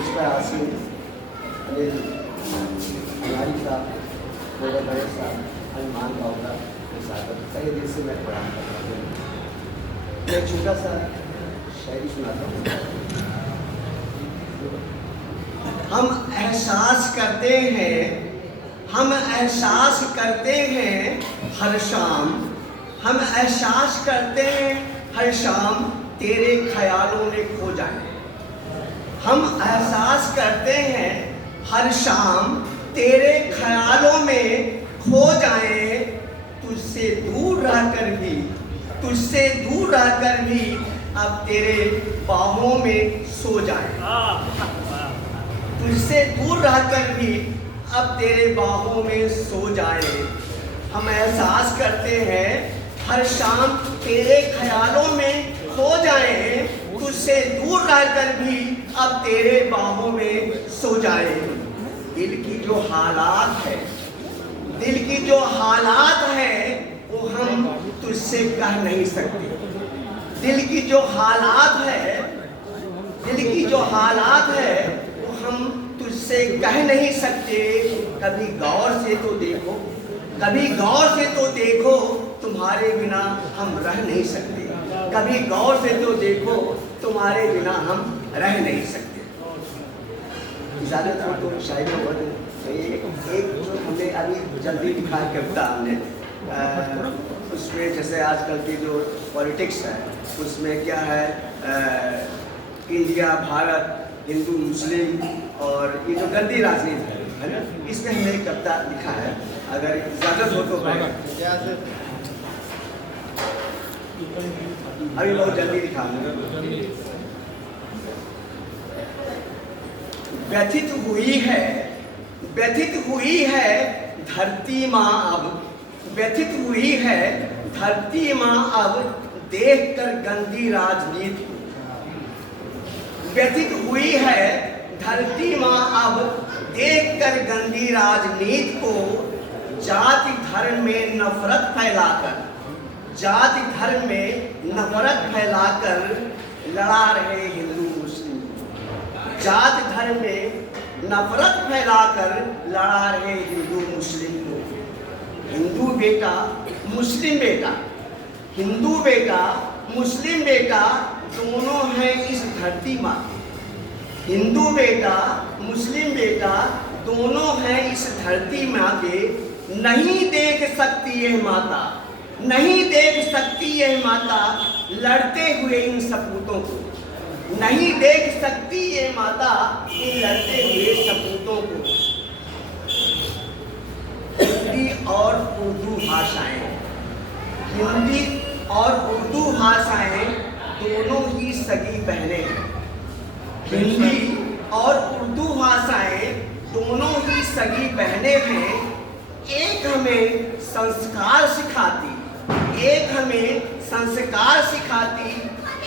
पुष्पा आसिम, अनिल नारी साहब, गोबर भाई साहब, हनुमान बावला के साथ कई दिन से मैं प्रणाम कर रहा हूँ। मैं छोटा सा शायरी सुनाता हूँ। हम एहसास करते हैं, हम एहसास करते हैं हर शाम, हम एहसास करते हैं हर शाम तेरे ख्यालों में खो जाए। हम एहसास करते हैं हर शाम तेरे ख्यालों में खो जाए। तुझसे दूर रहकर भी, तुझसे दूर रहकर भी अब तेरे बाहों में सो जाए। तुझसे दूर रहकर भी अब तेरे बाहों में सो जाए। हम एहसास करते हैं हर शाम तेरे ख्यालों में खो जाए। तुझसे दूर रहकर भी अब तेरे बाहों में सो जाए। दिल की जो हालात है, दिल की जो हालात है वो हम तुझसे कह नहीं सकते। दिल की जो हालात है, दिल की जो हालात है वो हम तुझसे कह नहीं सकते। कभी गौर से तो देखो, कभी गौर से तो देखो, तुम्हारे बिना हम रह नहीं सकते। कभी गौर से तो देखो, तुम्हारे बिना हम रह नहीं सकते। इजाजत हो तो शायरी हो एक जो हमने अभी जल्दी लिखा कविता हमने, उसमें जैसे आजकल की जो पॉलिटिक्स है उसमें क्या है, इंडिया भारत, हिंदू मुस्लिम और ये जो गंदी राजनीति है ना, इसमें हमने एक कविता लिखा है। अगर इजाजत हो तो मैं अभी बहुत जल्दी लिखा। व्यथित हुई है, व्यथित हुई है धरती माँ अब, व्यथित हुई है धरती माँ अब देखकर गंदी राजनीति। व्यथित हुई है धरती माँ अब देखकर गंदी राजनीति को। जाति धर्म में नफरत फैलाकर, जाति धर्म में नफरत फैलाकर लड़ा रहे हिंदू मुस्लिम। जाति धर्म में नफरत फैलाकर लड़ा रहे हिंदू मुस्लिम को। हिंदू बेटा मुस्लिम बेटा, हिंदू बेटा मुस्लिम बेटा दोनों हैं इस धरती माँ। हिंदू बेटा मुस्लिम बेटा दोनों हैं इस धरती माँ के। नहीं देख सकती यह माता, नहीं देख सकती यह माता लड़ते हुए इन सपूतों को। नहीं देख सकती ये माता इन लड़ते हुए सपूतों को। हिंदी और उर्दू भाषाएं, हिंदी और उर्दू भाषाएं दोनों ही सगी बहनें हैं। हिंदी और उर्दू भाषाएं दोनों ही सगी बहनें हैं। एक हमें संस्कार सिखाती, एक हमें संस्कार सिखाती,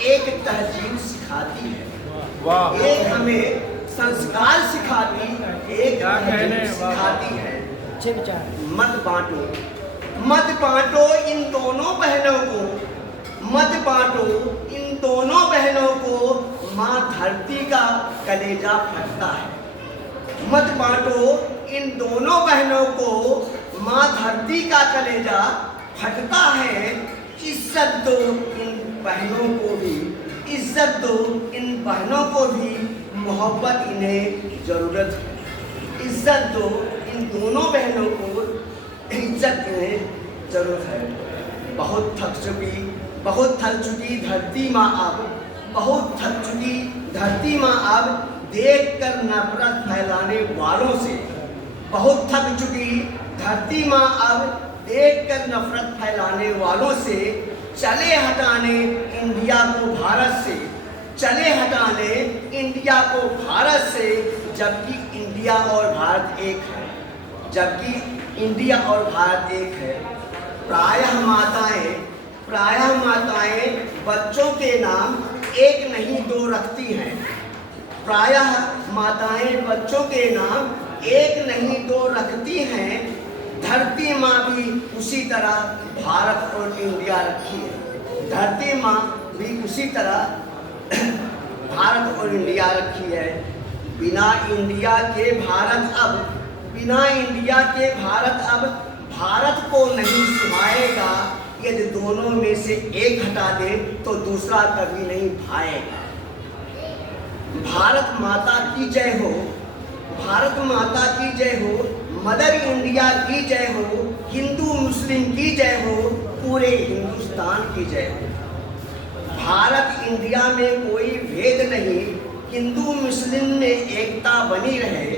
एक तहजीब सिखाती है। एक हमें संस्कार सिखाती, एक तहजीब सिखाती है। मत बांटो, मत बांटो इन दोनों बहनों को, मत बांटो इन दोनों बहनों को। माँ धरती का कलेजा फटता है। मत बांटो इन दोनों बहनों को, माँ धरती का कलेजा फटता है। इज्जत दो इन बहनों को भी, इज्जत दो इन बहनों को भी, मोहब्बत इन्हें जरूरत है। इज्जत दो इन दोनों बहनों को, इज्जत इन्हें जरूरत है। बहुत थक चुकी, बहुत थक चुकी धरती माँ अब, बहुत थक चुकी धरती माँ अब देखकर नफरत फैलाने वालों से। बहुत थक चुकी धरती माँ अब देखकर नफरत फैलाने वालों से। चले हटाने इंडिया को भारत से, चले हटाने इंडिया को भारत से। जबकि इंडिया और भारत एक है, जबकि इंडिया और भारत एक है। प्रायः माताएं, प्रायः माताएं बच्चों के नाम एक नहीं दो रखती हैं। प्रायः माताएं बच्चों के नाम एक नहीं दो रखती हैं। धरती माँ भी उसी तरह भारत और इंडिया रखी है। धरती माँ भी उसी तरह भारत और इंडिया रखी है। बिना इंडिया के भारत अब भारत को नहीं सुहाएगा। यदि दोनों में से एक हटा दे तो दूसरा कभी नहीं भाएगा। भारत माता की जय हो, भारत माता की जय हो, मदर इंडिया की जय हो, हिंदू मुस्लिम की जय हो, पूरे हिंदुस्तान की जय हो। भारत इंडिया में कोई भेद नहीं, हिंदू मुस्लिम में एकता बनी रहे।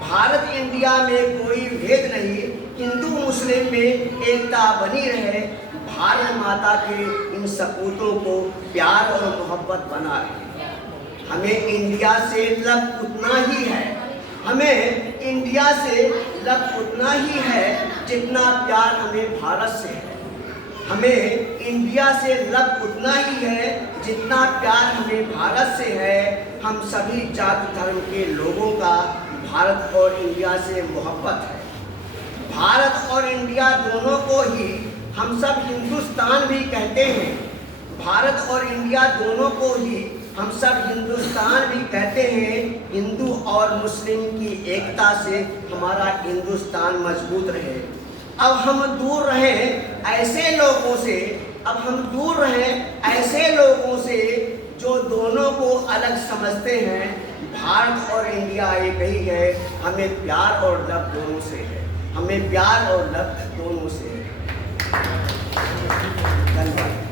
भारत इंडिया में कोई भेद नहीं, हिंदू मुस्लिम में एकता बनी रहे। भारत माता के इन सपूतों को प्यार और मोहब्बत बना रहे। हमें इंडिया से लव उतना ही है, हमें इंडिया से लव उतना ही है जितना प्यार हमें भारत से है। हमें इंडिया से लव उतना ही है जितना प्यार हमें भारत से है। हम सभी जाति धर्म के लोगों का भारत और इंडिया से मोहब्बत है। भारत और इंडिया दोनों को ही हम सब हिंदुस्तान भी कहते हैं। भारत और इंडिया दोनों को ही हम सब हिंदुस्तान भी कहते हैं। हिंदू और मुस्लिम की एकता से हमारा हिंदुस्तान मजबूत रहे। अब हम दूर रहें ऐसे लोगों से, ऐसे लोगों से जो दोनों को अलग समझते हैं। भारत और इंडिया एक ही है। हमें प्यार और लव दोनों से है, हमें प्यार और लव दोनों से है। धन्यवाद।